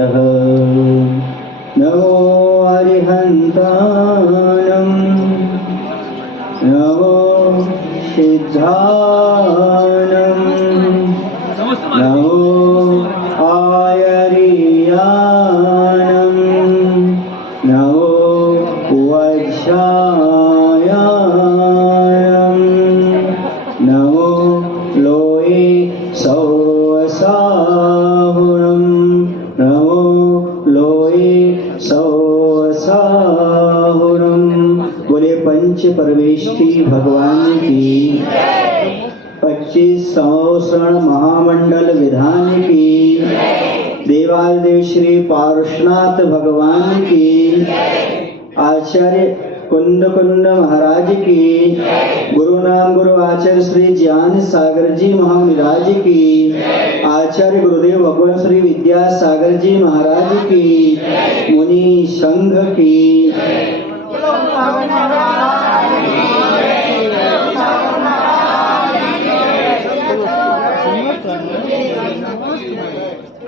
नमः। नमो अरिहन्तानं नमो सिद्धानं नमो आयर्यानं नमो वज्रायानं नमो लोये सौसाहुरं नमो लोये सौसाहुरं। बोले पंच परमेष्ठी भगवान की 25 संवत्सरण महामंडल विधान की, देवालदेव श्री पार्श्वनाथ भगवान की, आचार्य कुंद महाराज की, गुरु नाम गुरु आचार्य श्री ज्ञान सागर जी महाराज की, आचार्य गुरुदेव भगवान श्री विद्यासागर जी महाराज की, मुनि संघ की।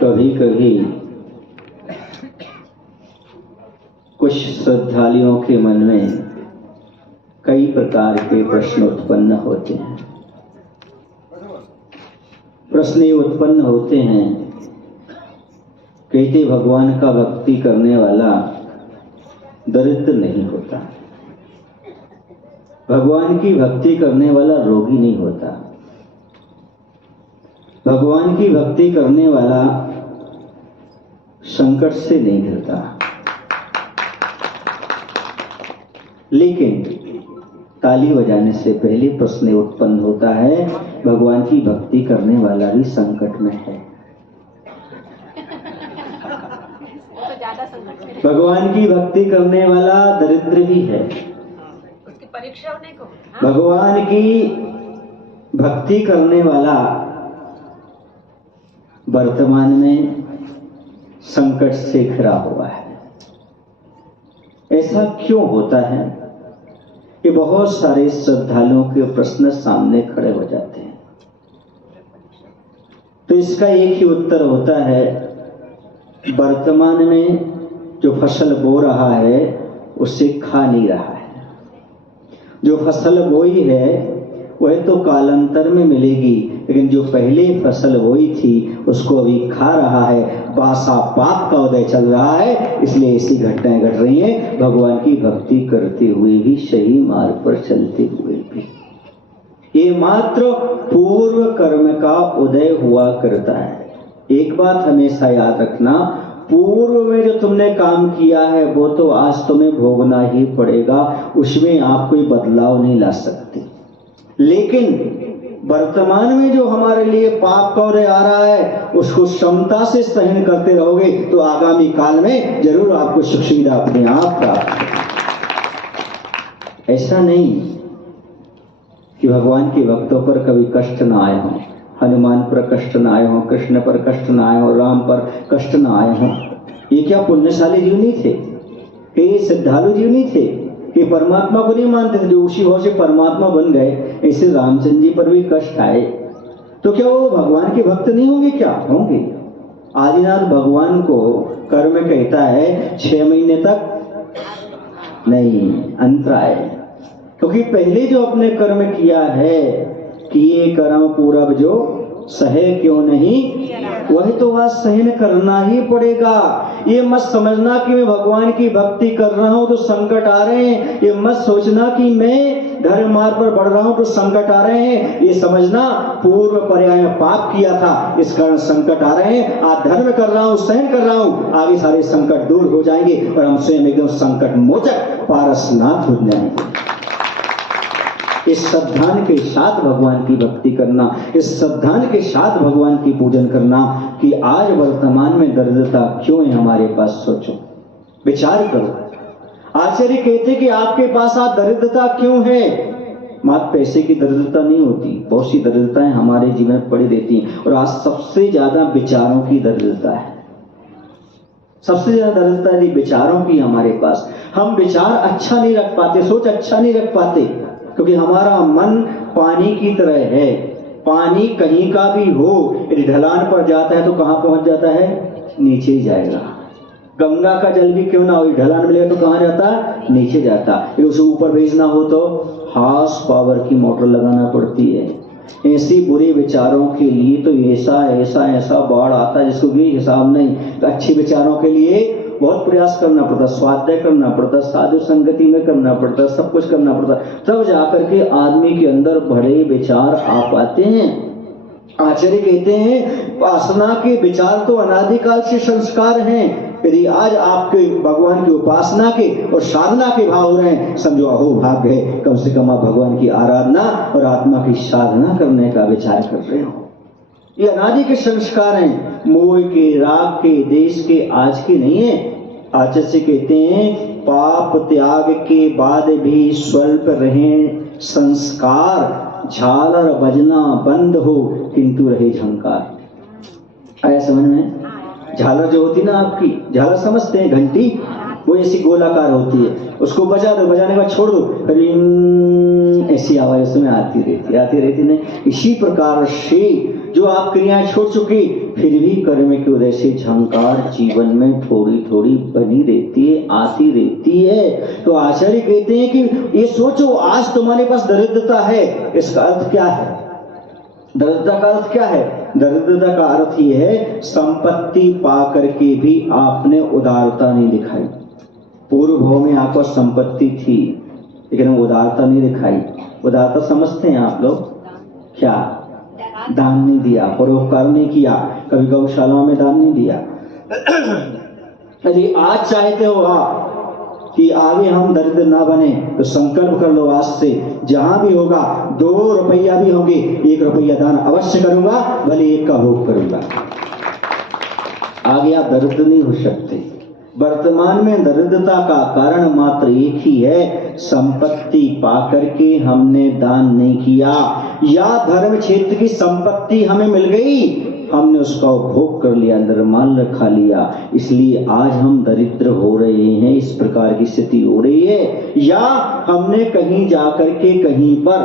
कभी कभी कुछ श्रद्धालुओं के मन में कई प्रकार के प्रश्न उत्पन्न होते हैं। प्रश्न ये उत्पन्न होते हैं, कहते भगवान का भक्ति करने वाला दरिद्र नहीं होता, भगवान की भक्ति करने वाला रोगी नहीं होता, भगवान की भक्ति करने वाला संकट से नहीं घिरता। लेकिन ताली बजाने से पहले प्रश्न उत्पन्न होता है, भगवान की भक्ति करने वाला भी संकट में है। भगवान की भक्ति करने वाला दरिद्र भी है। उसकी परीक्षा होने को भगवान की भक्ति करने वाला वर्तमान में संकट से घिरा हुआ है। ऐसा क्यों होता है कि बहुत सारे श्रद्धालुओं के प्रश्न सामने खड़े हो जाते हैं? तो इसका एक ही उत्तर होता है, वर्तमान में जो फसल बो रहा है उससे खा नहीं रहा है। जो फसल बोई है वह तो कालांतर में मिलेगी, लेकिन जो पहले फसल बोई थी उसको अभी खा रहा है। बासा पाप का उदय चल रहा है, इसलिए ऐसी घटनाएं घट रही हैं। भगवान की भक्ति करते हुए भी, सही मार्ग पर चलते हुए भी, ये मात्र पूर्व कर्म का उदय हुआ करता है। एक बात हमेशा याद रखना, पूर्व में जो तुमने काम किया है वो तो आज तुम्हें भोगना ही पड़ेगा, उसमें आप कोई बदलाव नहीं ला सकते। लेकिन वर्तमान में जो हमारे लिए पाप का उदय आ रहा है उसको क्षमता से सहन करते रहोगे तो आगामी काल में जरूर आपको सुख सुविधा अपने आप प्राप्त होगी। ऐसा नहीं कि भगवान के भक्तों पर कभी कष्ट ना आए हों, हनुमान पर कष्ट ना आए हों, कृष्ण पर कष्ट ना आए हों, राम पर कष्ट ना आए हों। ये क्या पुण्यशाली जीव नहीं थे? ये श्रद्धालु जीव नहीं थे कि परमात्मा को नहीं मानते थे, जो उसी भाव से परमात्मा बन गए? ऐसे रामचंद्र जी पर भी कष्ट आए, तो क्या वो भगवान के भक्त नहीं होंगे? क्या होंगे? आदिनाथ भगवान को कर्म कहता है 6 महीने तक नहीं अंतराय, क्योंकि पहले जो अपने कर्म किया है कि ये कर्म पूरब जो सहे क्यों नहीं, वह तो वह सहन करना ही पड़ेगा। ये मत समझना कि मैं भगवान की भक्ति कर रहा हूं तो संकट आ रहे हैं, ये मत सोचना कि मैं धर्म मार्ग पर बढ़ रहा हूं तो संकट आ रहे हैं। ये समझना पूर्व पर्याय में पाप किया था, इस कारण संकट आ रहे हैं। आज धर्म कर रहा हूं, सहन कर रहा हूं, आगे सारे संकट दूर हो जाएंगे और हम स्वयं एकदम संकट मोचक पारसनाथ हो जाएंगे। इस श्रद्धान के साथ भगवान की भक्ति करना, इस श्रद्धान के साथ भगवान की पूजन करना कि आज वर्तमान में दरिद्रता क्यों है हमारे पास। सोचो, विचार करो। आचार्य कहते कि आपके पास आज दरिद्रता क्यों है? मात्र पैसे की दरिद्रता नहीं होती, बहुत सी दरिद्रताएं हमारे जीवन में पड़ी रहती हैं और आज सबसे ज्यादा विचारों की दरिद्रता है। सबसे ज्यादा दरिद्रता यदि विचारों की हमारे पास, हम विचार अच्छा नहीं रख पाते, सोच अच्छा नहीं रख पाते, क्योंकि हमारा मन पानी की तरह है। पानी कहीं का भी हो, यदि ढलान पर जाता है तो कहाँ पहुंच जाता है? नीचे ही जाएगा। गंगा का जल भी क्यों ना हो, ढलान मिलेगा तो कहाँ जाता? नीचे जाता। ये उसे ऊपर भेजना हो तो हार्स पावर की मोटर लगाना पड़ती है। ऐसे बुरे विचारों के लिए तो ऐसा ऐसा ऐसा बाढ़ आता है जिसको भी हिसाब नहीं। अच्छे विचारों के लिए बहुत प्रयास करना पड़ता, स्वाध्याय करना पड़ता, साधु संगति में करना पड़ता, सब कुछ करना पड़ता, तब जाकर के आदमी के अंदर बड़े विचार आ पाते हैं। आचार्य कहते हैं वासना के विचार तो अनादिकाल से संस्कार हैं। यदि आज आपके भगवान की उपासना के और साधना के भाव हो रहे हैं, समझो अहो भाग्य है, कम से कम आप भगवान की आराधना और आत्मा की साधना करने का विचार कर रहे हो। ये अनादि के संस्कार हैं, मोह के, राग के, देश के, आज के नहीं है। आचार्य से कहते हैं पाप त्याग के बाद भी स्वल्प रहें संस्कार, झालर बजना बंद हो किंतु रहे झंकार। आया समझ में? झालर जो होती ना आपकी, झालर समझते हैं घंटी, वो ऐसी गोलाकार होती है, उसको बजा दो, बजाने के बाद छोड़ दो, फिर ऐसी आवाज उसमें आती रहती नहीं। इसी प्रकार से जो आप क्रियाएं छोड़ चुकी फिर भी कर्म के उदय से झंकार जीवन में थोड़ी थोड़ी बनी रहती है, आती रहती है। तो आचार्य कहते हैं कि ये सोचो आज तुम्हारे पास दरिद्रता है, इसका अर्थ क्या है? दरिद्रता का अर्थ क्या है? दरिद्रता का अर्थ ये है संपत्ति पा करके भी आपने उदारता नहीं दिखाई। पूर्व भाव में आपको संपत्ति थी लेकिन उदारता नहीं दिखाई। उदारता समझते हैं आप लोग? क्या? दान नहीं दिया, परोपकार नहीं किया, कभी गौशालाओं में दान नहीं दिया। यदि आज चाहते हो आप कि आगे हम दरिद्र ना बने तो संकल्प कर लो आज से, जहां भी होगा 2 रुपया भी होंगे 1 रुपया दान अवश्य करूंगा, भले 1 का भोग करूंगा। आगे आप दरिद्र नहीं हो सकते। वर्तमान में दरिद्रता का कारण मात्र एक ही है, संपत्ति पाकर के हमने दान नहीं किया, या धर्म क्षेत्र की संपत्ति हमें मिल गई, हमने उसका उपभोग कर लिया, निर्माल रखा लिया, इसलिए आज हम दरिद्र हो रहे हैं। इस प्रकार की स्थिति हो रही है। या हमने कहीं जाकर के कहीं पर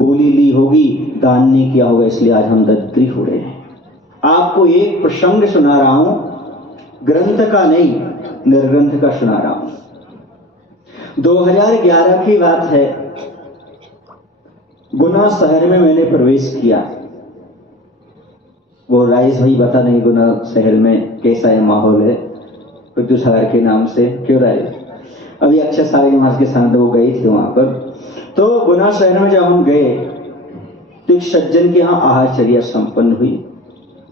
बोली ली होगी, दान नहीं किया होगा, इसलिए आज हम दरिद्री हो रहे हैं। आपको एक प्रसंग सुना रहा हूं, ग्रंथ का नहीं निर्ग्रंथ का सुना रहा हूं। 2011 की बात है, गुना शहर में मैंने प्रवेश किया। वो राइस भाई बता नहीं गुना शहर में कैसा है माहौल है, पृथ्वी सागर के नाम से। क्यों राइस? अभी अक्षय सारे महाराज के साथ वो गई थी वहां पर। तो गुना शहर में जब हम गए तो एक सज्जन के यहाँ आहारचर्या संपन्न हुई।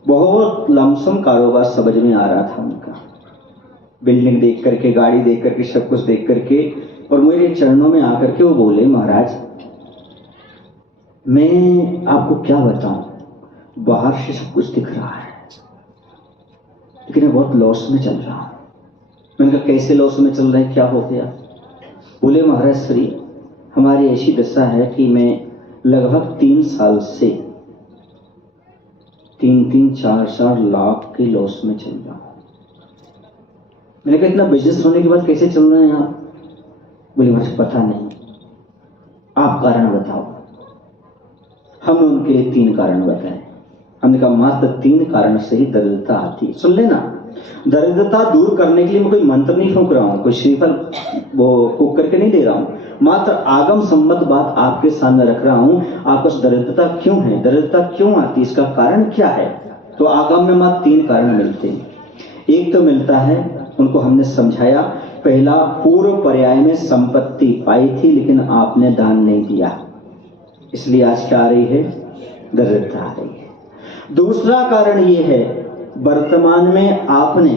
बहुत लमसम कारोबार समझ में आ रहा था उनका, बिल्डिंग देख करके, गाड़ी देख करके, सब कुछ देख करके, और मेरे चरणों में आकर के वो बोले, महाराज मैं आपको क्या बताऊं, बाहर से सब कुछ दिख रहा है लेकिन मैं बहुत लॉस में चल रहा हूं। मैंने कहा कैसे लॉस में चल रहे हैं, क्या हो गया? बोले महाराज श्री हमारी ऐसी दशा है कि मैं लगभग 3 साल से 3-4 लाख के लॉस में चल रहा हूं। मैंने कहा इतना बिजनेस होने के बाद कैसे चल रहे हैं आप? बोले मुझे पता नहीं, आप कारण बताओ। हमने उनके लिए 3 कारण बताए। हमने कहा मात्र 3 कारण से ही दरिद्रता आती है। सुन लेना, दरिद्रता दूर करने के लिए मैं कोई मंत्र नहीं फूंक रहा हूं, कोई श्रीफल वो फूंक करके नहीं दे रहा हूं, मात्र आगम सम्मत बात आपके सामने रख रहा हूं। आपको दरिद्रता क्यों है, दरिद्रता क्यों आती है, इसका कारण क्या है? तो आगम में मात्र 3 कारण मिलते हैं। एक तो मिलता है, उनको हमने समझाया, पहला पूर्व पर्याय में संपत्ति पाई थी लेकिन आपने दान नहीं दिया, इसलिए आज क्या आ रही है? दरिद्रता आ रही है। दूसरा कारण ये है, वर्तमान में आपने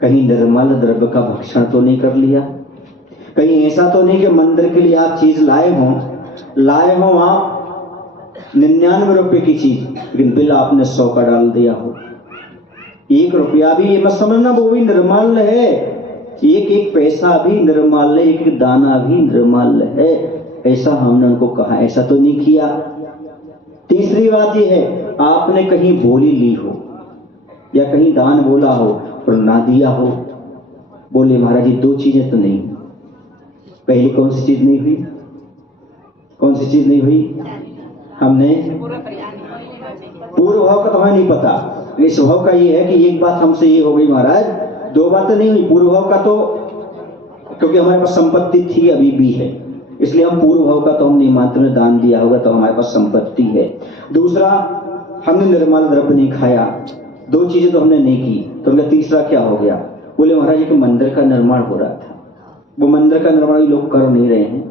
कहीं निर्मल द्रव्य का भक्षण तो नहीं कर लिया, कहीं ऐसा तो नहीं कि मंदिर के लिए आप चीज लाए हो आप 99 रुपए की चीज, लेकिन बिल आपने 100 का डाल दिया हो। 1 रुपया भी ये मत समझना वो भी निर्मल है, एक पैसा भी निर्मल है, एक दाना भी निर्मल है, ऐसा हमने उनको कहा, ऐसा तो नहीं किया। तीसरी बात यह है, आपने कहीं बोली ली हो या कहीं दान बोला हो और ना दिया हो। बोले महाराज जी 2 चीजें तो नहीं। पहली कौन सी चीज नहीं हुई? कौन सी चीज नहीं हुई? हमने पूरा प्रयास नहीं। पूर्व भाव का तो हमें नहीं पता। इस भाव का ये है कि एक बात हमसे ये हो गई महाराज, दो बातें नहीं हुई। पूर्व भाव का तो क्योंकि हमारे पास संपत्ति थी, अभी भी है, इसलिए हम पूर्व भाव का तो हम नहीं मानते। ने दान दिया होगा तो हमारे पास संपत्ति है। दूसरा, हमने निर्मल द्रव्य नहीं खाया। दो चीजें तो हमने नहीं की। तो उनका तीसरा क्या हो गया? बोले महाराज जी कि मंदिर का निर्माण हो रहा था, वो मंदिर का निर्माण भी लोग कर नहीं रहे हैं।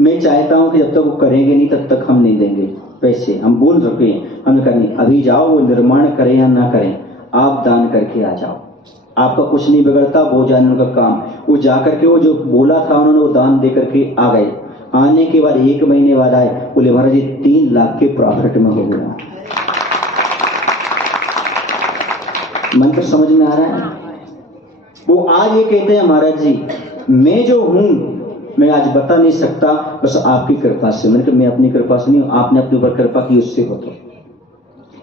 मैं चाहता हूं कि जब तक वो करेंगे नहीं तब तक हम नहीं देंगे पैसे। हम बोल चुके हैं, हमने कहा नहीं, अभी जाओ, वो निर्माण करें या ना करें, आप दान करके आ जाओ, आपका कुछ नहीं बिगड़ता, वो जाने का काम। वो जाकर के वो जो बोला था उन्होंने वो दान दे करके आ गए। आने के बाद 1 महीने बाद आए, बोले महाराज जी 3 लाख के प्रॉफिट में हो गया। मंत्र समझ में आ रहा है? वो आज ये कहते हैं महाराज जी मैं जो हूं मैं आज बता नहीं सकता, बस आपकी कृपा से। मैंने कहा मैं अपनी कृपा से नहीं हूं, आपने अपने ऊपर कृपा की, उससे हो। तो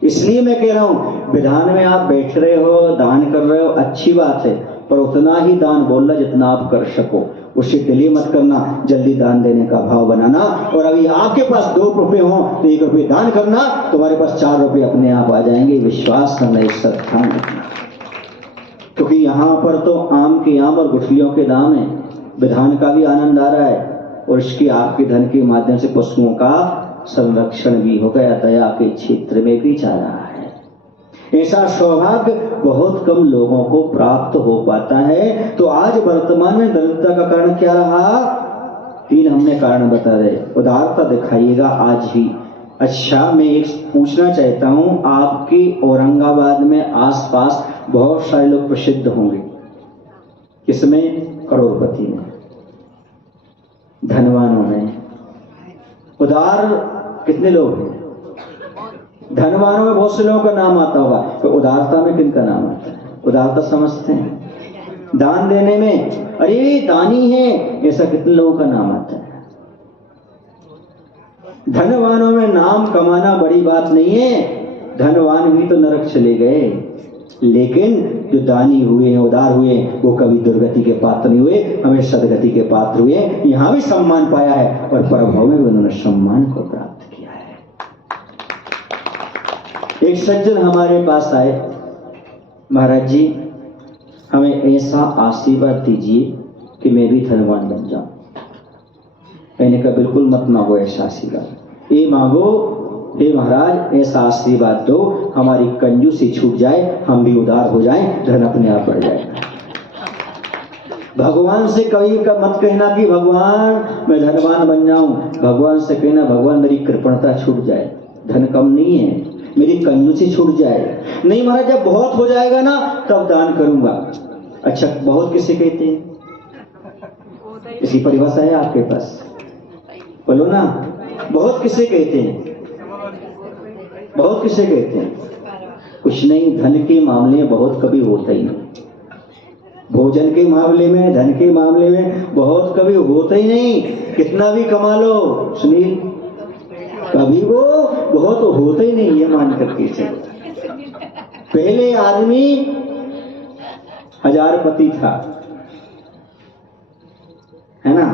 इसलिए मैं कह रहा हूं विधान में आप बैठ रहे हो, दान कर रहे हो, अच्छी बात है, पर उतना ही दान बोलना जितना आप कर सको। उससे डिले मत करना, जल्दी दान देने का भाव बनाना। और अभी आपके पास 2 रुपए हो तो 1 रुपये दान करना, तुम्हारे पास 4 रुपये अपने आप आ जाएंगे। विश्वास करना, एक श्रद्धा रखना। क्योंकि यहां पर तो आम के आम और गुठलियों के दाम है। विधान का भी आनंद आ रहा है और इसके आपके धन के माध्यम से पशुओं का संरक्षण भी हो गया, दया के क्षेत्र में भी जा रहा है। ऐसा सौभाग्य बहुत कम लोगों को प्राप्त हो पाता है। तो आज वर्तमान में दरिद्रता का कारण क्या रहा? 3 हमने कारण बता रहे। उदारता दिखाइएगा आज ही। अच्छा, मैं एक पूछना चाहता हूं, आपके औरंगाबाद में आसपास बहुत सारे लोग प्रसिद्ध होंगे, किसमें? करोड़पति में, धनवानों में। उदार कितने लोग हैं? धनवानों में बहुत से लोगों का नाम आता होगा, तो उदारता में किनका नाम आता है? उदारता समझते हैं? दान देने में अरे दानी है, ऐसा कितने लोगों का नाम आता है? धनवानों में नाम कमाना बड़ी बात नहीं है, धनवान भी तो नरक चले गए, लेकिन जो दानी हुए हैं, उदार हुए हैं, वो कभी दुर्गति के पात्र नहीं हुए, हमें सदगति के पात्र हुए। यहां भी सम्मान पाया है और परभाव में भी उन्होंने सम्मान को प्राप्त किया है। एक सज्जन हमारे पास आए, महाराज जी हमें ऐसा आशीर्वाद दीजिए कि मैं भी धनवान बन जाऊं। मैंने कहा बिल्कुल मत मांगो ऐसा आशीर्वाद, ये मांगो हे महाराज ऐसा आशीर्वाद दो हमारी कंजूसी छूट जाए, हम भी उदार हो जाएं, धन अपने आप बढ़ जाएगा। भगवान से कभी का मत कहना कि भगवान मैं धनवान बन जाऊं, भगवान से कहना भगवान मेरी कृपणता छूट जाए, धन कम नहीं है, मेरी कंजूसी छूट जाए। नहीं महाराज जब बहुत हो जाएगा ना तब दान करूंगा। अच्छा बहुत किसे कहते हैं? इसकी परिभाषा है आपके पास? बोलो ना, बहुत किसे कहते हैं? बहुत किसे कहते हैं? कुछ नहीं, धन के मामले में बहुत कभी होता ही नहीं। भोजन के मामले में, धन के मामले में बहुत कभी होता ही नहीं। कितना भी कमा लो सुनील, कभी वो बहुत होता ही नहीं, ये मान करके चलो। पहले आदमी 1000पति था, है ना,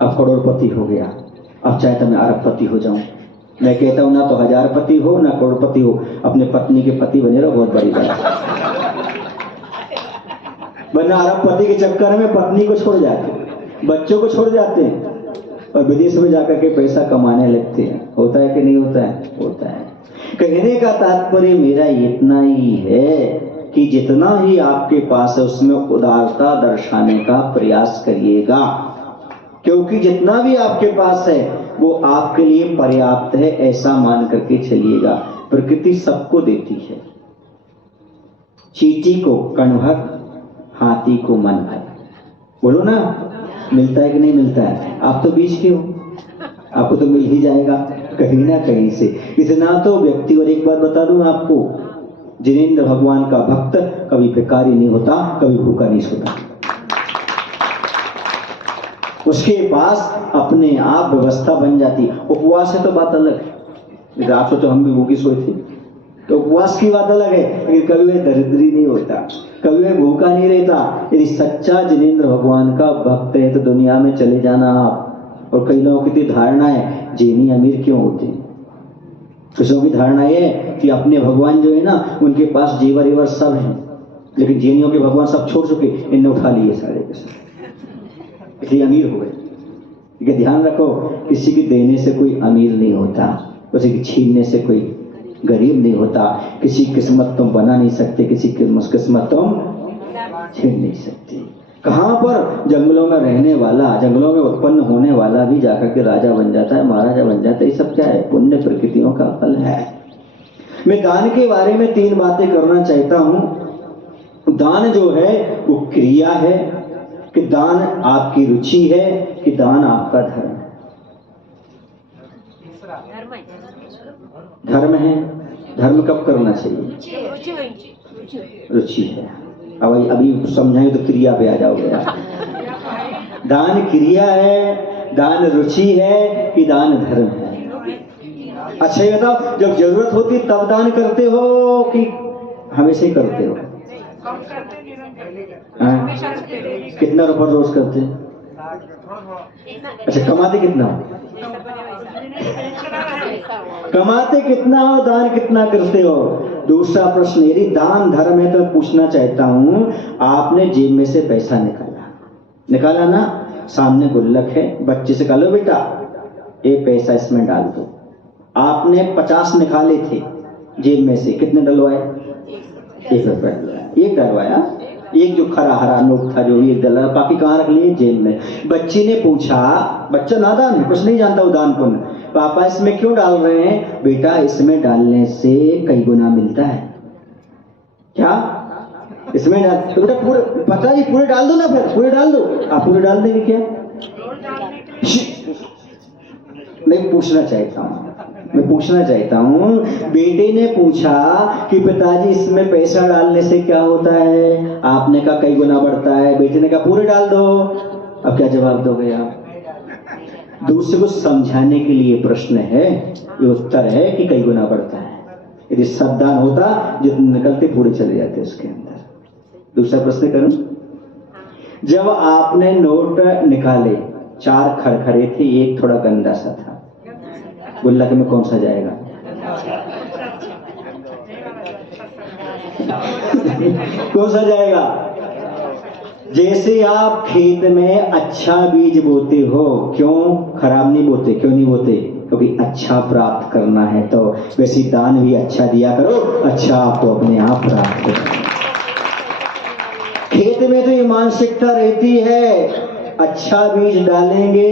अब करोड़पति हो गया। अब चाहता मैं अरबपति हो जाऊं। मैं कहता हूं ना तो 1000पति हो ना करोड़पति हो, अपने पत्नी के पति बने रहो, बहुत बड़ी बात। वरना अरबपति के चक्कर में पत्नी को छोड़ जाते, बच्चों को छोड़ जाते हैं और विदेश में जाकर के पैसा कमाने लगते हैं। होता है कि नहीं होता है? होता है। कहने का तात्पर्य मेरा इतना ही है कि जितना ही आपके पास है उसमें उदारता दर्शाने का प्रयास करिएगा, क्योंकि जितना भी आपके पास है वो आपके लिए पर्याप्त है, ऐसा मान करके चलिएगा। प्रकृति सबको देती है, चींटी को कण भर, हाथी को मन भर। बोलो ना, मिलता है कि नहीं मिलता है? आप तो बीच के हो, आपको तो मिल ही जाएगा कहीं ना कहीं से। इतना तो व्यक्ति, और एक बात बता दूं आपको, जिनेंद्र भगवान का भक्त कभी भिखारी नहीं होता, कभी भूखा नहीं सोता। उसके पास अपने आप व्यवस्था बन जाती। उपवास है तो बात अलग है, आप सोचो हम भी भूखी सोए थे तो उपवास की बात अलग है, लेकिन कभी वह दरिद्री नहीं होता, कभी वह भूखा नहीं रहता। यदि सच्चा जिनेंद्र भगवान का भक्त है तो दुनिया में चले जाना आप। और कई लोगों की धारणा है जिनी अमीर क्यों होते हैं, कुछ की धारणा ये है कि अपने भगवान जो है ना उनके पास जेवर एवर सब है, लेकिन जिनियों के भगवान सब छोड़ चुके, इनने उठा लिए सारे के सारे, इसलिए अमीर हो गए। लेकिन ध्यान रखो, किसी के देने से कोई अमीर नहीं होता, किसी की छीनने से कोई गरीब नहीं होता। किसी किस्मत तुम बना नहीं सकते, किसी की किस्मत तुम छीन नहीं सकते। कहां पर जंगलों में रहने वाला, जंगलों में उत्पन्न होने वाला भी जाकर के राजा बन जाता है, महाराजा बन जाता है। ये सब क्या है? पुण्य प्रकृतियों का फल है। मैं दान के बारे में 3 बातें करना चाहता हूं। दान जो है वो क्रिया है, कि दान आपकी रुचि है, कि दान आपका धर्म है। धर्म है। धर्म कब करना चाहिए? रुचि है। अब अभी समझाएं तो क्रिया पे आ जाओगे यार। दान क्रिया है, दान रुचि है, कि दान धर्म है? अच्छा ये बताओ, जब जरूरत होती तब दान करते हो कि हमेशा ही करते हो? कितना रुपया रोज करते? अच्छा, कमाते कितना हो? कमाते कितना हो, दान कितना करते हो? दूसरा प्रश्न, यदि दान धर्म है तो पूछना चाहता हूं, आपने जेब में से पैसा निकाला ना, सामने गुल्लक है, बच्चे से कह लो बेटा ये पैसा इसमें डाल दो। आपने 50 निकाले थे जेब में से, कितने डलवाए? 1 रुपया डलवाया। 1 डलवाया, एक जो खरा हरा नोट था जो भी 1 डलवाया, बाकी कहाँ रख लिए? जेब में। बच्ची ने पूछा, बच्चा नादान है, कुछ नहीं जानता वो दान पुण्य, पापा इसमें क्यों डाल रहे हैं? बेटा इसमें डालने से कई गुना मिलता है। क्या इसमें डाल? तो बेटा पूरे, पता नहीं, पूरे डाल दो ना, फिर पूरे डाल दो। आप पूरे डाल देंगे क्या? मैं पूछना चाहता हूँ, बेटे ने पूछा कि पिताजी इसमें पैसा डालने से क्या होता है? आपने कहा कई गुना बढ़ता है। बेटे ने कहा पूरे डाल दो। अब क्या जवाब दोगे आप? दूसरे को समझाने के लिए प्रश्न है, ये उत्तर है कि कई गुना बढ़ता है। यदि सावधान होता, जितने निकलते पूरे चले जाते उसके अंदर। दूसरा प्रश्न करूं, जब आपने नोट निकाले, 4 खड़खड़े थे, एक थोड़ा गंदा सा था, गुल्लक में कौन सा जाएगा? कौन सा जाएगा? जैसे आप खेत में अच्छा बीज बोते हो, क्यों खराब नहीं बोते? क्यों नहीं बोते? क्योंकि अच्छा प्राप्त करना है। तो वैसे दान भी अच्छा दिया करो, अच्छा आपको अपने आप प्राप्त करो। खेत में तो ये मानसिकता रहती है, अच्छा बीज डालेंगे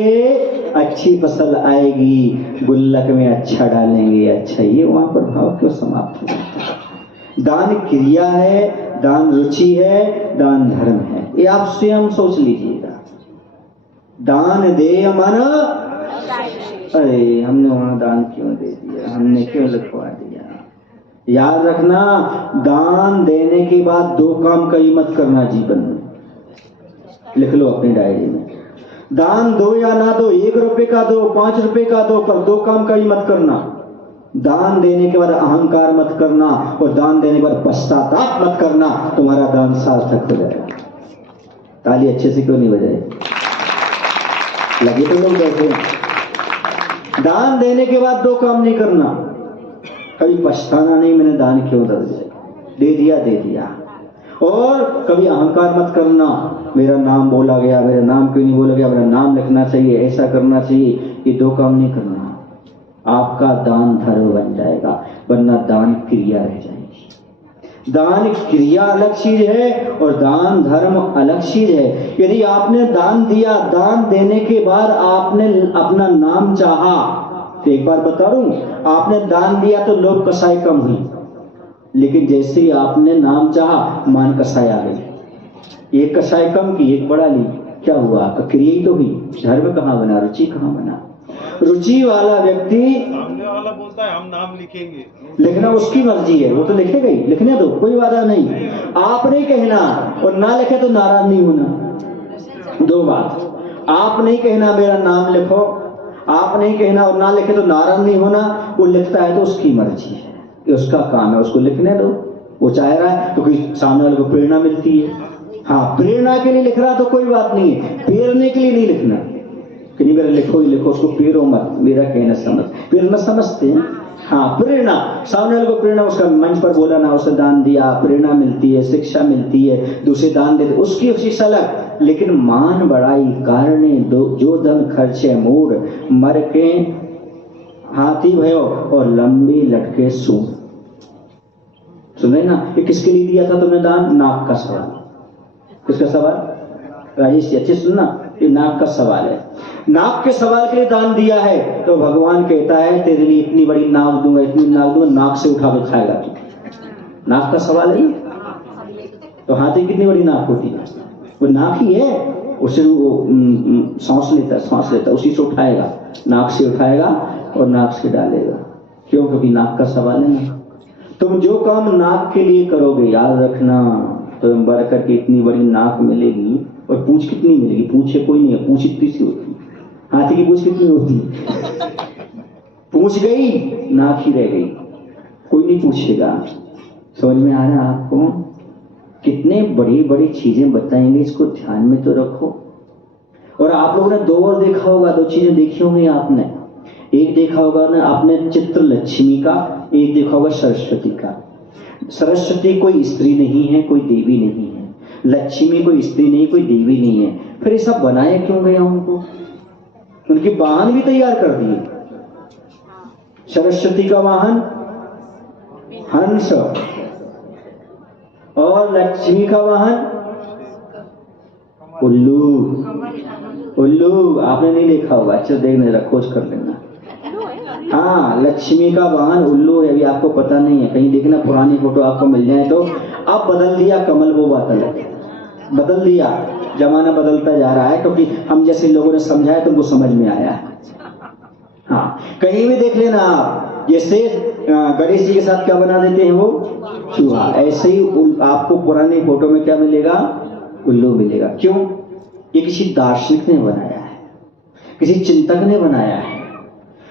अच्छी फसल आएगी, गुल्लक में अच्छा डालेंगे अच्छा, ये वहां पर भाव क्यों समाप्त हो जाता है? दान क्रिया है, दान रुचि है, दान धर्म है। ये आप स्वयं सोच लीजिएगा। दान दे मन, अरे हमने वहां दान क्यों दे दिया, हमने क्यों लिखवा दिया? याद रखना, दान देने के बाद 2 काम कहीं मत करना जीवन में। लिख लो अपनी डायरी में, दान दो या ना दो, 1 रुपए का दो, 5 रुपए का दो, पर 2 काम कहीं मत करना। दान देने के बाद अहंकार मत करना, और दान देने के बाद पश्चाताप मत करना। तुम्हारा दान सार्थक हो जाएगा। ताली अच्छे से क्यों नहीं बजाए? लगे तो लोग बैठे। दान देने के बाद 2 काम नहीं करना, कभी पछताना नहीं, मैंने दान क्यों दे दिया। और कभी अहंकार मत करना, मेरा नाम बोला गया, मेरा नाम क्यों नहीं बोला गया, मेरा नाम लिखना चाहिए, ऐसा करना चाहिए। ये 2 काम नहीं करना, आपका दान धर्म बन जाएगा, वरना दान क्रिया रह जाएगी। दान क्रिया अलग चीज है और दान धर्म अलग चीज है। यदि आपने दान दिया, दान देने के बाद आपने अपना नाम चाहा, तो एक बार बता दूं, आपने दान दिया तो लोभ कसाई कम हुई, लेकिन जैसे ही आपने नाम चाहा, मान कसाई आ गई। एक कसाई कम की, एक बढ़ा ली, क्या हुआ? आपका क्रिया ही तो हुई। धर्म कहाँ बना, रुचि कहाँ बना? रुचि वाला व्यक्ति, सामने वाला बोलता है हम नाम लिखेंगे, लिखना उसकी मर्जी है, वो तो लिखेगा ही, लिखने दो, कोई वादा नहीं। आप नहीं कहना, और ना लिखे तो नाराज नहीं होना। 2 बात, आप नहीं कहना मेरा नाम लिखो, आप नहीं कहना और ना लिखे तो नाराज नहीं होना। वो लिखता है तो उसकी मर्जी है, ये उसका काम है, उसको लिखने दो। वो चाह रहा है तो कोई सामने वाले को प्रेरणा मिलती है। हाँ, प्रेरणा के लिए लिख रहा तो कोई बात नहीं है, पेरने के लिए नहीं लिखना कि नहीं मेरा लिखो ही लिखो, उसको पेरो मत, मेरा कहना समझ। पेरना समझते हैं, हाँ, प्रेरणा, सामने वाले को प्रेरणा, उसका मंच पर बोला ना, उसने दान दिया, प्रेरणा मिलती है, शिक्षा मिलती है, दूसरे दान देते, उसकी शिक्षा अलग। लेकिन मान बढ़ाई कारणे जो धन खर्चे मूड, मर के हाथी भयो और लंबी लटके सूंड। सुने ना, ये किसके लिए दिया था तुमने दान? नाक का सवाल। किसका सवाल? राजेश जी अच्छे सुनना, ये नाक का सवाल है। नाक के सवाल के लिए दान दिया है तो भगवान कहता है तेरे लिए इतनी बड़ी नाक दूंगा, इतनी नाक दूंगा, नाक से उठा के खाएगा तू। नाक का सवाल है। तो हाथी कितनी बड़ी नाक होती है? वो नाक ही है, उसे वो सांस लेता उसी से उठाएगा, नाक से उठाएगा और नाक से डालेगा। क्यों? क्योंकि नाक का सवाल है ना। तुम जो काम नाक के लिए करोगे, याद रखना, तो बरकर की इतनी बड़ी नाक मिलेगी। और पूंछ कितनी मिलेगी? पूंछे कोई नहीं है, पूंछ इतनी सी होती है। हाथी की पूंछ कितनी होती है? पूंछ गई, नाक ही रह गई, कोई नहीं पूछेगा। समझ में आ रहा है आपको? कितने बड़ी बड़ी चीजें बताएंगे, इसको ध्यान में तो रखो। और आप लोगों ने दो और देखा होगा, दो चीजें देखी होंगी आपने। एक देखा होगा ना आपने चित्र लक्ष्मी का, एक देखा होगा सरस्वती का। सरस्वती कोई स्त्री नहीं है, कोई देवी नहीं है। लक्ष्मी कोई स्त्री नहीं, कोई देवी नहीं है। फिर ये सब बनाया क्यों गया उनको? उनकी वाहन भी तैयार कर दिए। सरस्वती का वाहन हंस और लक्ष्मी का वाहन उल्लू। उल्लू आपने नहीं देखा होगा, अच्छा देखने जरा खोज कर लेना। हाँ, लक्ष्मी का वाहन उल्लू है। अभी आपको पता नहीं है, कहीं देखना पुरानी फोटो आपको मिल जाए तो। अब बदल दिया कमल वो बात अलग, बदल दिया, जमाना बदलता जा रहा है, क्योंकि हम जैसे लोगों ने समझाया तुमको समझ में आया। हाँ, कहीं भी देख लेना आप, जैसे गणेश जी के साथ क्या बना देते हैं वो चूहा, ऐसे ही आपको पुरानी फोटो में क्या मिलेगा? उल्लू मिलेगा। क्यों? ये किसी दार्शनिक ने बनाया है, किसी चिंतक ने बनाया है।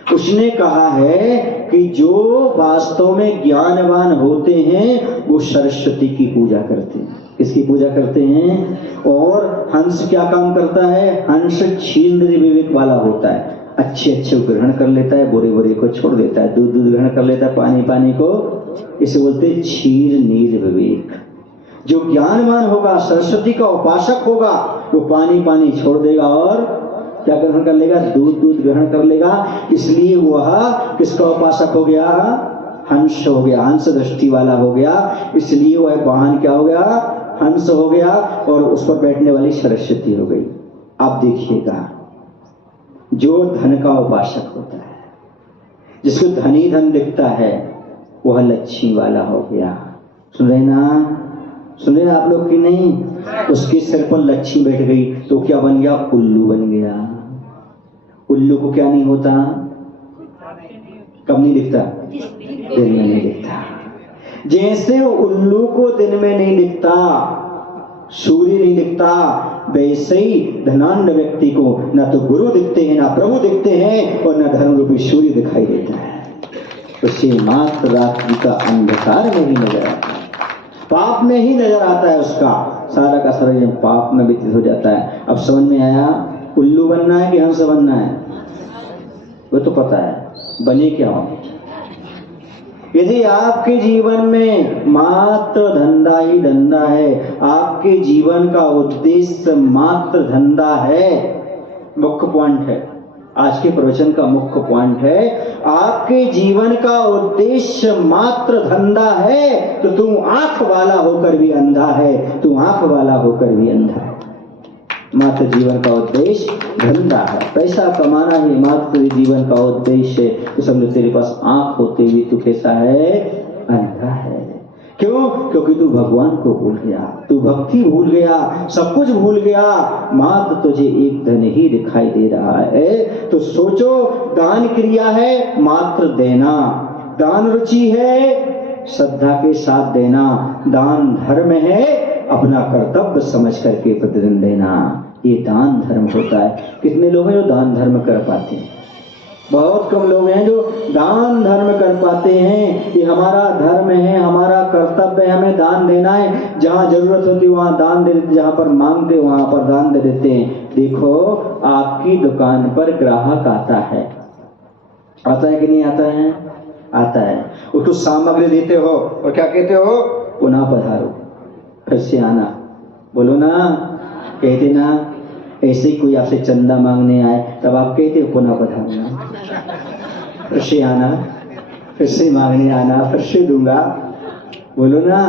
उसने कहा है कि जो वास्तव में ज्ञानवान होते हैं वो सरस्वती की पूजा करते हैं। किसकी पूजा करते हैं? और हंस क्या काम करता है? हंस क्षीण विवेक वाला होता है, अच्छे अच्छे को ग्रहण कर लेता है, बुरे बुरे को छोड़ देता है, दूध दूध ग्रहण कर लेता है, पानी पानी को, इसे बोलते हैं क्षीर नीर विवेक। जो ज्ञानवान होगा, सरस्वती का उपासक होगा, वो पानी पानी छोड़ देगा और क्या ग्रहण कर लेगा? दूध दूध ग्रहण कर लेगा। इसलिए वह किसका उपासक हो गया? हंस हो गया, हंस दृष्टि वाला हो गया। इसलिए वह वाहन क्या हो गया? हंस हो गया, और उस पर बैठने वाली सरस्वती हो गई। आप देखिएगा, जो धन का उपासक होता है, जिसको धनी धन दिखता है, वह लक्ष्मी वाला हो गया। सुन रहे ना? सुन रहे आप लोग की नहीं? उसके सिर पर लक्ष्मी बैठ गई तो क्या बन गया? उल्लू बन गया। उल्लू को क्या नहीं होता? कब नहीं दिखता? दिन में नहीं दिखता। जैसे उल्लू को दिन में नहीं दिखता, सूर्य नहीं दिखता, वैसे ही धनाढ्य व्यक्ति को न तो गुरु दिखते हैं, ना प्रभु दिखते हैं, और न धर्म रूपी सूर्य दिखाई देता है। उसे मात्र रात्रि का अंधकार में ही नजर आता है, पाप में ही नजर आता है। उसका सारा का सारा दिन पाप में व्यतीत हो जाता है। अब समझ में आया? उल्लू बनना है कि हंस बनना है? वो तो पता है, बने क्या हो। यदि आपके जीवन में मात्र धंधा ही धंधा है, आपके जीवन का उद्देश्य मात्र धंधा है, मुख्य पॉइंट है, आज के प्रवचन का मुख्य पॉइंट है, आपके जीवन का उद्देश्य मात्र धंधा है, तो तू आंख वाला होकर भी अंधा है, तू आंख वाला होकर भी अंधा है। मात्र जीवन का उद्देश्य धंधा है, पैसा कमाना ही मात्र जीवन का उद्देश्य है, तो समझो तेरे पास आंख होते हुए तू कैसा है? अंधा है। क्यों? क्योंकि तू भगवान को भूल गया, तू भक्ति भूल गया, सब कुछ भूल गया, मात्र तुझे एक धन ही दिखाई दे रहा है। तो सोचो, दान क्रिया है मात्र देना, दान रुचि है श्रद्धा के साथ देना, दान धर्म है अपना कर्तव्य समझ करके प्रतिदिन देना, ये दान धर्म होता है। कितने लोग हैं जो दान धर्म कर पाते हैं? बहुत कम लोग हैं जो दान धर्म कर पाते हैं। ये हमारा धर्म है, हमारा कर्तव्य है, हमें दान देना है। जहां जरूरत होती है वहां दान दे देते, जहां पर मांगते वहां पर दान दे देते हैं। देखो, आपकी दुकान पर ग्राहक आता है कि नहीं आता है? आता है, उसको सामग्री देते हो और क्या कहते हो, पुनः पधारो, फिर से आना। बोलो ना, कहते ना, ऐसे ही कोई आपसे चंदा मांगने आए तब आप कहते हो पुनः पधारना, फिर से आना, फिर से मांगने आना, फिर से दूंगा। बोलो ना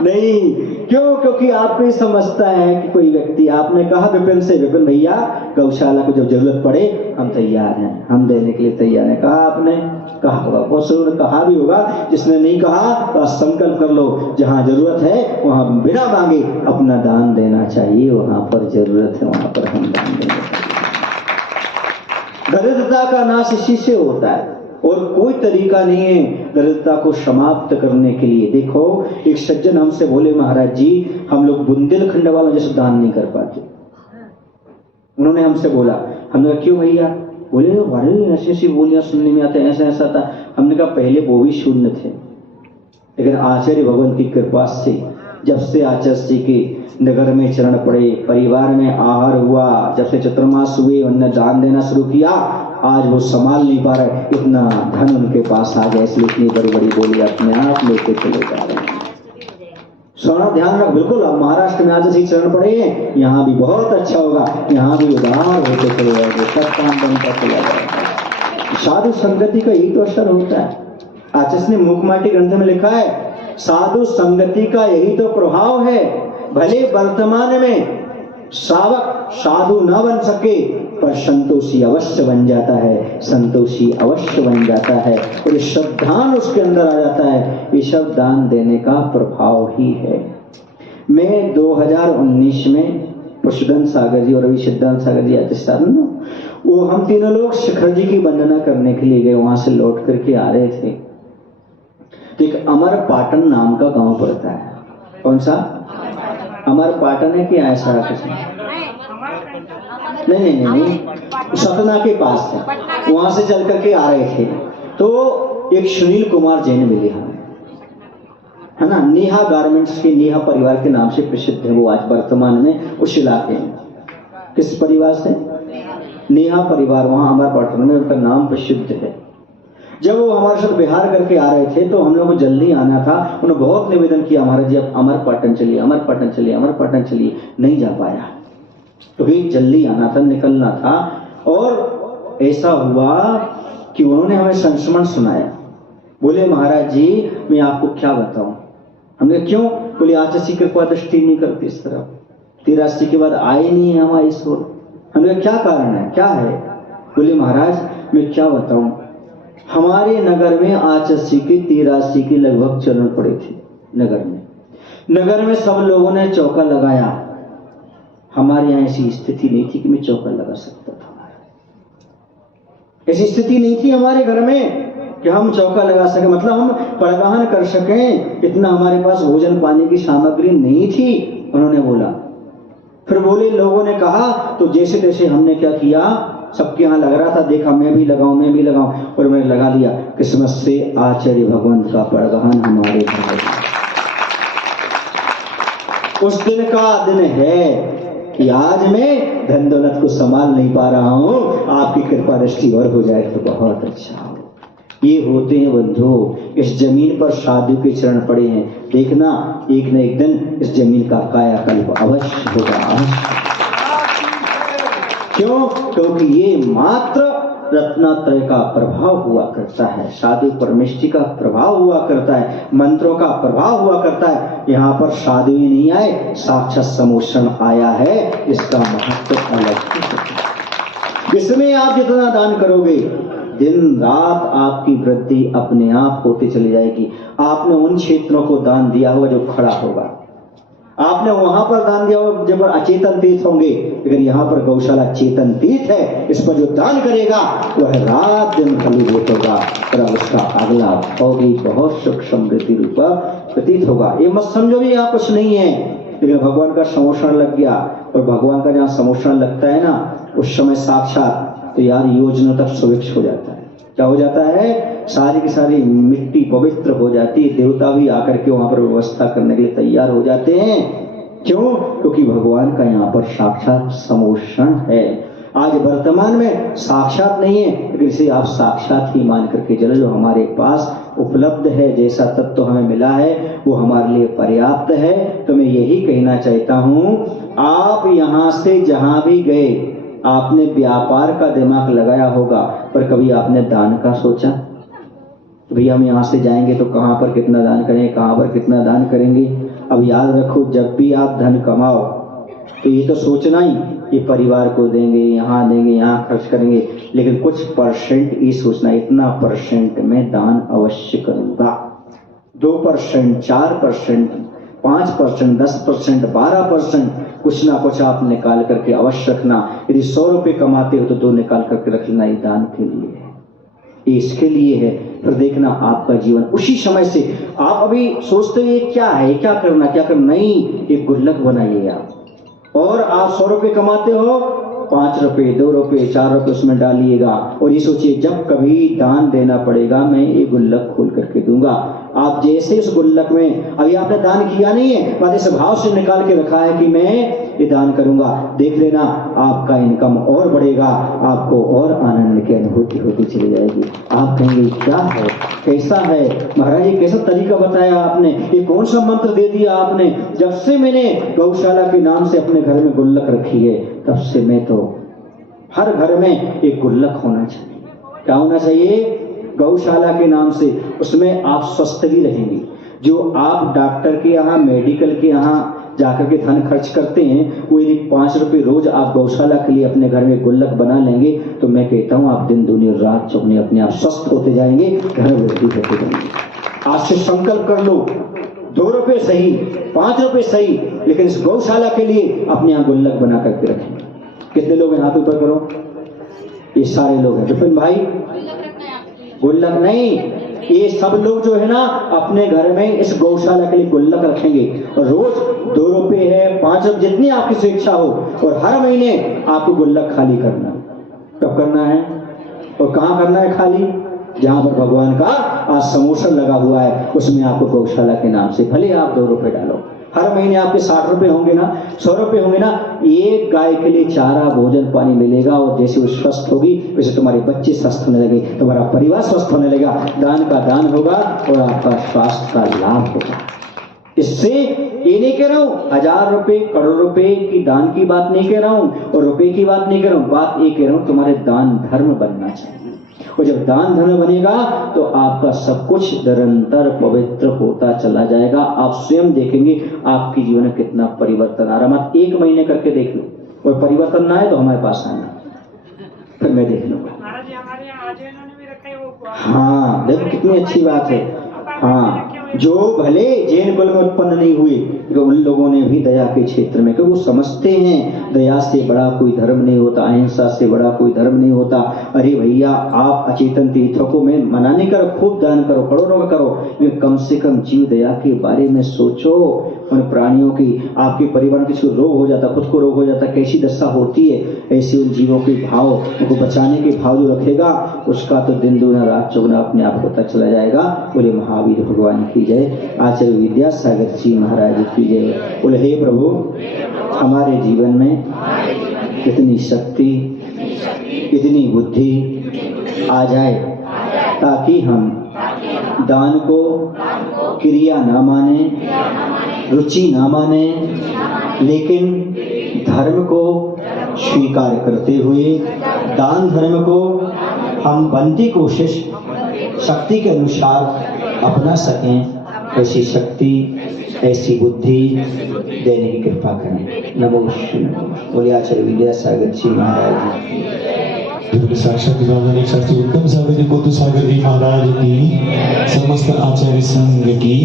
नहीं, क्यों? क्योंकि आपको ही समझता है कि कोई व्यक्ति, आपने कहा विपिन से, विपिन भैया गौशाला को जब जरूरत पड़े हम तैयार हैं, हम देने के लिए तैयार हैं। कहा आपने? कहा होगा, बहुत से कहा भी होगा। जिसने नहीं कहा तो संकल्प कर लो, जहां जरूरत है वहां बिना मांगे अपना दान देना चाहिए, वहां पर जरूरत है वहां पर हम दान देंगे। दरिद्रता का नाश इसी से होता है और कोई तरीका नहीं है दरिद्रता को समाप्त करने के लिए। देखो, एक सज्जन हमसे बोले, महाराज जी हम लोग बुंदेलखंड वालों जैसे दान नहीं कर पाते। उन्होंने हमसे बोला, हमने कहा क्यों भैया? बोले अरे ऐसी ऐसी बोलियां सुनने में आते, ऐसा ऐसा था। हमने कहा पहले वो भी शून्य थे, लेकिन आचार्य भगवान की कृपा से जब से आचार्य के नगर में चरण पड़े, परिवार में आहार हुआ, जब से चतुर्मास हुए, उन्होंने दान देना शुरू किया, आज वो संभाल नहीं पा रहे, इतना धन उनके पास आ गया, इसलिए इतनी बड़ी बड़ी बोली अपने आप लेके चले जा रहे हैं। सोना ध्यान रख, बिल्कुल। अब महाराष्ट्र में आज से चरण पड़े हैं, यहाँ भी बहुत अच्छा होगा, यहाँ भी उदार होते चले जाएंगे, सब काम बनता चला जाएगा। साधु संगति का यही तो असर होता है। आचार्य ने मुखमाटी ग्रंथ में लिखा है, साधु संगति का यही तो प्रभाव है। भले वर्तमान में श्रावक साधु न बन सके, पर संतोषी अवश्य बन जाता है, संतोषी अवश्य बन जाता है, और श्रद्धान उसके अंदर आ जाता है। ये सब दान देने का प्रभाव ही है। मैं 2019 में पुष्पदन सागर जी और अभी सिद्धांत सागर जी राजस्थान, वो हम तीनों लोग शिखर जी की वंदना करने के लिए गए, वहां से लौट करके आ रहे थे। तो एक अमर पाटन नाम का गांव पड़ता है। कौन सा? अमर पाटन है कि ऐसा कुछ? नहीं, सतना के पास है। वहां से चल करके आ रहे थे तो एक सुनील कुमार जैन मिले हमें, है ना। नेहा गारमेंट्स के, नेहा परिवार के नाम से प्रसिद्ध है वो आज वर्तमान में उस इलाके में। किस परिवार से? नेहा परिवार, वहां अमरपाटन में उनका नाम प्रसिद्ध है। जब वो हमारे साथ बिहार करके आ रहे थे तो हम लोग को जल्दी आना था। उन्होंने बहुत निवेदन किया, महाराज जी आप अमरपाटन चलिए, अमरपाटन चलिए, अमरपाटन चलिए। नहीं जा पाया क्योंकि जल्दी आना था, निकलना था। और ऐसा हुआ कि उन्होंने हमें संस्मरण सुनाया। बोले महाराज जी मैं आपको क्या बताऊं। हमने क्यों? बोले आचार्य की कृपा दृष्टि नहीं करती इस तरफ, 83 के बाद आए नहीं है हमारे ईश्वर। हमने क्या कारण है, क्या है? बोले महाराज मैं क्या बताऊं, हमारे नगर में आचार्य के 83 के लगभग चरण पड़े थे। नगर में सब लोगों ने चौका लगाया, हमारे यहाँ ऐसी स्थिति नहीं थी कि मैं चौका लगा सकता था। ऐसी स्थिति नहीं थी हमारे घर में कि हम चौका लगा सके, मतलब हम पड़गाहन कर सकें, इतना हमारे पास भोजन पानी की सामग्री नहीं थी। उन्होंने बोला, फिर बोले लोगों ने कहा तो जैसे तैसे हमने क्या किया, सबके यहाँ लग रहा था, देखा मैं भी लगाऊं, और मैंने लगा लिया। किस्मत से आचार्य भगवंत का पड़गाहन हमारे घर में। उस दिन का दिन है कि आज मैं धन दौलत को संभाल नहीं पा रहा हूं, आपकी कृपा दृष्टि और हो जाए तो बहुत अच्छा हो। ये होते हैं बंधु, इस जमीन पर साधु के चरण पड़े हैं, देखना एक न एक दिन इस जमीन का कायाकल्प अवश्य होगा। क्यों? क्योंकि ये मात्र रत्नात्रय का प्रभाव हुआ करता है, साधु परमेष्टि का प्रभाव हुआ करता है, मंत्रों का प्रभाव हुआ करता है। यहाँ पर साधु ही नहीं आए, साक्षात समोषण आया है, इसका महत्व अलग है। इसमें आप जितना दान करोगे दिन रात आपकी वृद्धि अपने आप होती चली जाएगी। आपने उन क्षेत्रों को दान दिया होगा जो खड़ा होगा, आपने वहां पर दान दिया होगा जब अचेतन तीर्थ होंगे, लेकिन यहाँ पर गौशाला चेतन तीर्थ है। इस पर जो दान करेगा वह रात दिन फलीभूत होगा और उसका अगला होगी बहुत सुख समृद्धि रूपा प्रतीत होगा। ये मत समझो भी यहाँ कुछ नहीं है, लेकिन भगवान का समोषण लग गया, और भगवान का जहाँ समोषण लगता है ना उस समय साक्षात तो यार योजनों तक सुविक्ष हो जाता है। क्या हो जाता है? सारी की सारी मिट्टी पवित्र हो जाती है, देवता भी आकर के वहां पर व्यवस्था करने के लिए तैयार हो जाते हैं। क्यों? क्योंकि भगवान का यहाँ पर साक्षात समोषण है। आज वर्तमान में साक्षात नहीं है, लेकिन इसे आप साक्षात ही मान करके चलो। जो हमारे पास उपलब्ध है, जैसा तत्व हमें मिला है वो हमारे लिए पर्याप्त है। तो मैं यही कहना चाहता हूँ, आप यहाँ से जहाँ भी गए आपने व्यापार का दिमाग लगाया होगा, पर कभी आपने दान का सोचा? भैया हम यहाँ से जाएंगे तो कहाँ पर कितना दान करेंगे, कहाँ पर कितना दान करेंगे? अब याद रखो, जब भी आप धन कमाओ तो ये तो सोचना ही, ये परिवार को देंगे, यहाँ देंगे, यहाँ खर्च करेंगे, लेकिन कुछ परसेंट ये सोचना, इतना परसेंट मैं दान अवश्य करूंगा। 2%, 4%, 5%, 10%, 12%, कुछ ना कुछ आप निकाल करके अवश्य रखना। यदि 100 रुपये कमाते हो तो 2 निकाल करके रख लेना, ये दान के लिए है, ये इसके लिए है। फिर देखना आपका जीवन उसी समय से आप अभी सोचते हुए क्या है, क्या करना, क्या करना, नहीं, एक गुल्लक बनाइए आप। और आप 100 रुपये कमाते हो, 5 रुपये, 2 रुपये, 4 रुपये उसमें डालिएगा और ये सोचिए जब कभी दान देना पड़ेगा मैं ये गुल्लक खोल करके दूंगा। आप जैसे इस गुल्लक में, अभी आपने दान किया नहीं है, पर इस भाव से निकाल के रखा है कि मैं ये दान करूंगा, देख लेना आपका इनकम और बढ़ेगा, आपको और आनंद की अनुभूति होती चली जाएगी। आप कहेंगे क्या है, कैसा है महाराज, ये कैसा तरीका बताया आपने, ये कौन सा मंत्र दे दिया आपने? जब से मैंने गौशाला के नाम से अपने घर में गुल्लक रखी है, तब से मैं तो हर घर में एक गुल्लक होना चाहिए। क्या होना चाहिए? गौशाला के नाम से, उसमें आप स्वस्थ भी रहेंगे। जो आप डॉक्टर के यहाँ, मेडिकल के यहाँ जाकर के धन खर्च करते हैं, वो यदि 5 रुपये रोज आप गौशाला के लिए अपने घर में गुल्लक बना लेंगे, तो मैं कहता हूँ आप दिन दूनी रात चौगुनी अपने आप स्वस्थ होते जाएंगे, घर वृद्धि होते जाएंगे। आज से संकल्प कर लो, 2 रुपये सही, 5 रुपये सही, लेकिन इस गौशाला के लिए अपने यहाँ गुल्लक बना करके रखेंगे। कितने लोग हैं, हाथ ऊपर करो। ये सारे लोग हैं। विपिन भाई, गुल्लक नहीं, ये सब लोग जो है ना अपने घर में इस गौशाला के लिए गुल्लक रखेंगे और रोज 2 रुपये है, 5 रुपये, जितनी आपकी स्वेच्छा हो, और हर महीने आपको गुल्लक खाली करना। कब करना है और कहाँ करना है खाली? जहां पर भगवान का आज समोसा लगा हुआ है, उसमें आपको गौशाला के नाम से भले आप 2 रुपये डालो, हर महीने आपके 60 रुपये होंगे ना, 100 रुपये होंगे ना, एक गाय के लिए चारा, भोजन, पानी मिलेगा। और जैसे वो स्वस्थ होगी वैसे तुम्हारे बच्चे स्वस्थ होने लगे, तुम्हारा परिवार स्वस्थ होने लगेगा, दान का दान होगा और आपका स्वास्थ्य का लाभ होगा। इससे ये नहीं कह रहा हूं 1000 रुपये, करोड़ रुपए की दान की बात नहीं कह रहा हूं और रुपए की बात नहीं कह रहा हूं, बात ये कह रहा हूं तुम्हारे दान धर्म बनना चाहिए। और जब दान धर्म बनेगा तो आपका सब कुछ निरंतर पवित्र होता चला जाएगा। आप स्वयं देखेंगे आपके जीवन में कितना परिवर्तन आ रहा। मत 1 महीने करके देख लो, और परिवर्तन ना आए तो हमारे पास आना, फिर मैं देख लूंगा। हाँ देखो कितनी अच्छी बात है। हाँ, जो भले जैन कुल में उत्पन्न नहीं हुए, तो उन लोगों ने भी दया के क्षेत्र में, क्योंकि वो समझते हैं दया से बड़ा कोई धर्म नहीं होता, अहिंसा से बड़ा कोई धर्म नहीं होता। अरे भैया, आप अचेतन तीर्थों में मना नहीं करो, खूब दान करो, करोड़ों में करो, लेकिन कम से कम जीव दया के बारे में सोचो। उन प्राणियों की, आपके परिवार किसी को रोग हो जाता, खुद को रोग हो जाता, कैसी दशा होती है, ऐसे उन जीवों के भाव, उनको बचाने के भाव जो रखेगा, उसका तो दिन दूना रात चौगुना अपने आप होता चला जाएगा। बोले महावीर भगवान की जय, आचार्य विद्यासागर जी महाराज की जय। बोले हे प्रभु, हमारे जीवन में इतनी शक्ति, इतनी बुद्धि आ जाए ताकि हम दान को क्रिया ना माने, रुचि ना माने, लेकिन धर्म को स्वीकार करते हुए दान धर्म को हम बनती कोशिश शक्ति के अनुसार अपना सकें। ऐसी शक्ति, ऐसी बुद्धि देने की कृपा करें। नमो शिवाय। बोले आचार्य विद्यासागर जी महाराज। साक्षात शास्त्री उत्तम सागर जी, कोतु सागर जी महाराज की, समस्त आचार्य संघ की